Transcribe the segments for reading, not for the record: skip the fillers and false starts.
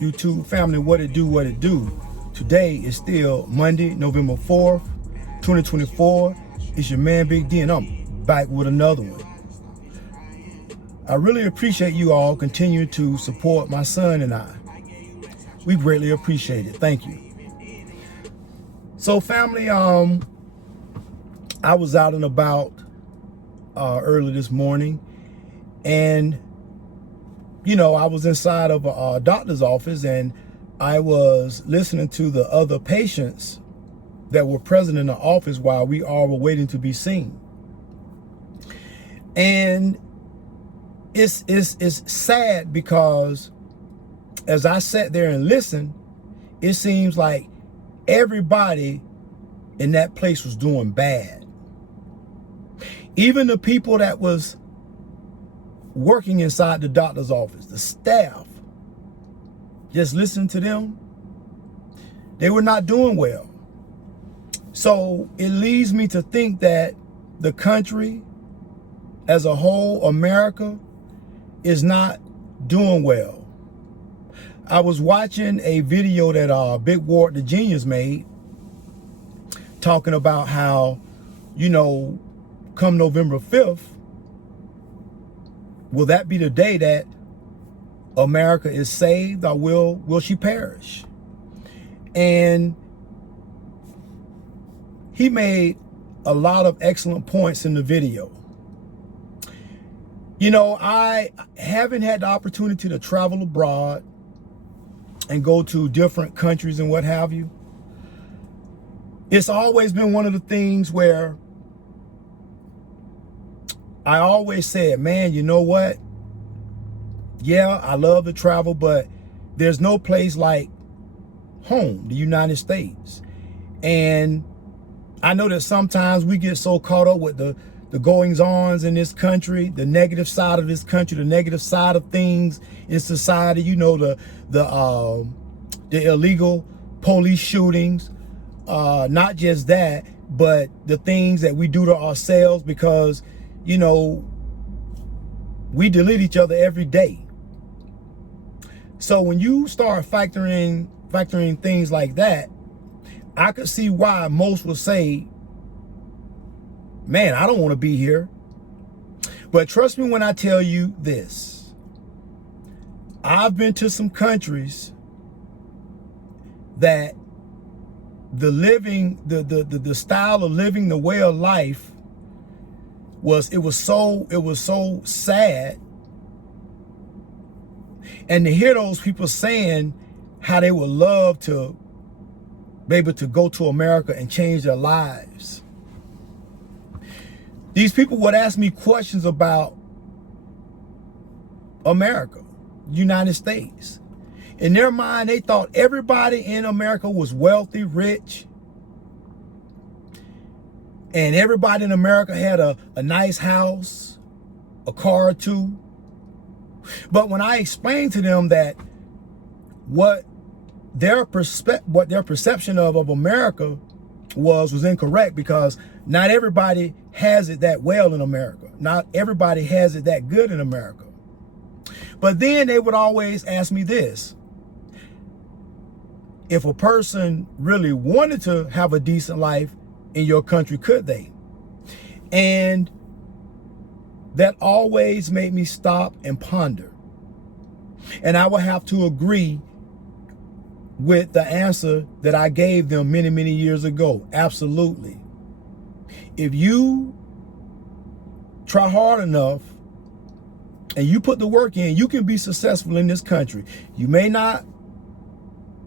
YouTube family, what it do. Today is still Monday, November 4th, 2024. It's your man Big D, and I'm back with another one. I really appreciate you all continue to support my son and I. We greatly appreciate it. Thank you. So family, I was out and about early this morning, and I was inside of a doctor's office, and I was listening to the other patients that were present in the office while we all were waiting to be seen. And it's sad because as I sat there and listened, it seems like everybody in that place was doing bad. Even the people that was working inside the doctor's office, the staff, just listen to them, they were not doing well. So it leads me to think that the country as a whole, America, is not doing well. I was watching a video that Big Ward the Genius made, talking about how, come November 5th, will that be the day that America is saved, or will she perish? And he made a lot of excellent points in the video. I haven't had the opportunity to travel abroad and go to different countries and what have you. It's always been one of the things where I always said, man, you know what? Yeah, I love to travel, but there's no place like home, the United States. And I know that sometimes we get so caught up with the goings-ons in this country, the negative side of this country, the negative side of things in society, the illegal police shootings, not just that, but the things that we do to ourselves because, we delete each other every day. So when you start factoring things like that, I could see why most would say, man, I don't want to be here. But trust me when I tell you this. I've been to some countries that the style of living, the way of life was so sad. And to hear those people saying how they would love to be able to go to America and change their lives. These people would ask me questions about America, United States. In their mind, they thought everybody in America was wealthy, rich, and everybody in America had a nice house, a car or two. But when I explained to them that what their perception of America was incorrect, because not everybody has it that well in America. Not everybody has it that good in America. But then they would always ask me this: if a person really wanted to have a decent life in your country, could they? And that always made me stop and ponder. And I would have to agree with the answer that I gave them many, many years ago. Absolutely. If you try hard enough and you put the work in, you can be successful in this country. You may not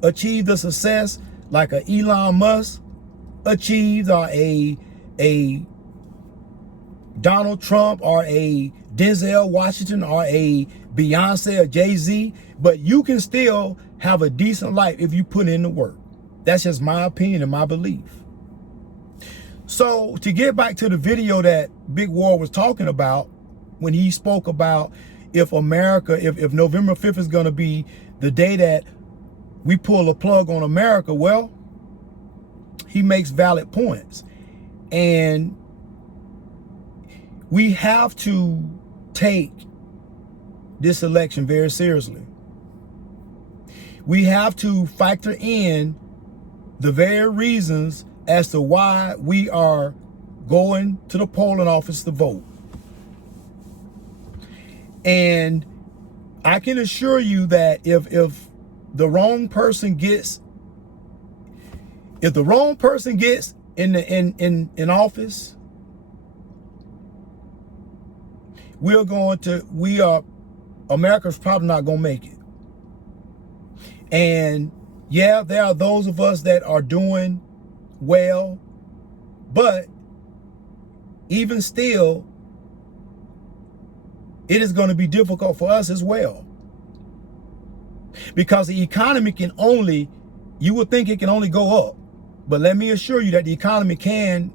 achieve the success like a Elon Musk achieved, or a Donald Trump, or a Denzel Washington, or a Beyonce or Jay-Z, but you can still have a decent life if you put in the work. That's just my opinion and my belief. So to get back to the video that Big Ward was talking about, when he spoke about if November 5th is going to be the day that we pull a plug on America, well, he makes valid points. And we have to take this election very seriously. We have to factor in the very reasons as to why we are going to the polling office to vote. And I can assure you that if the wrong person gets in office, America's probably not going to make it. And yeah, there are those of us that are doing well, but even still, it is going to be difficult for us as well. Because the economy you would think it can only go up. But let me assure you that the economy can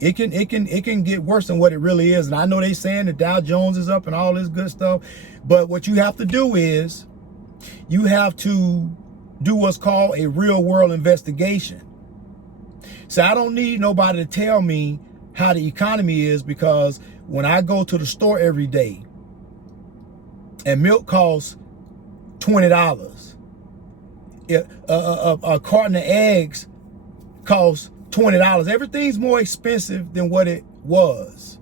get worse than what it really is. And I know they're saying the Dow Jones is up and all this good stuff. But what you have to do is you have to do what's called a real world investigation. So I don't need nobody to tell me how the economy is, because when I go to the store every day and milk costs $20, a carton of eggs costs $20. Everything's more expensive than what it was.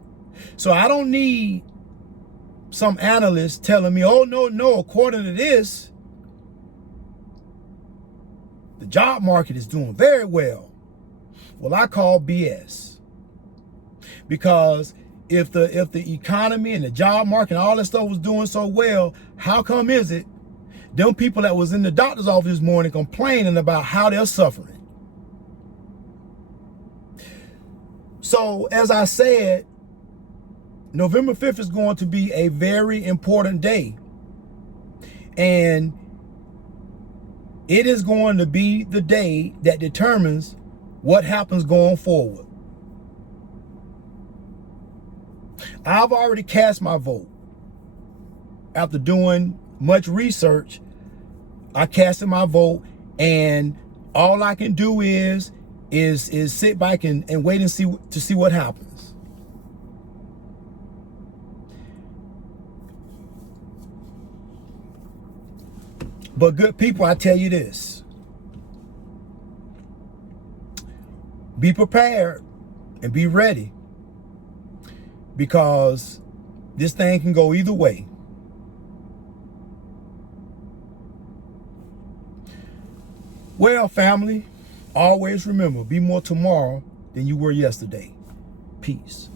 So I don't need some analyst telling me, oh, no, according to this, the job market is doing very well. Well, I call BS. Because if the economy and the job market and all that stuff was doing so well, how come is it them people that was in the doctor's office this morning complaining about how they're suffering? So, as I said, November 5th is going to be a very important day. And it is going to be the day that determines what happens going forward. I've already cast my vote. After doing much research, I casted my vote, and all I can do is sit back and wait and see what happens. But good people, I tell you this. Be prepared and be ready, because this thing can go either way. Well, family, always remember, be more tomorrow than you were yesterday. Peace.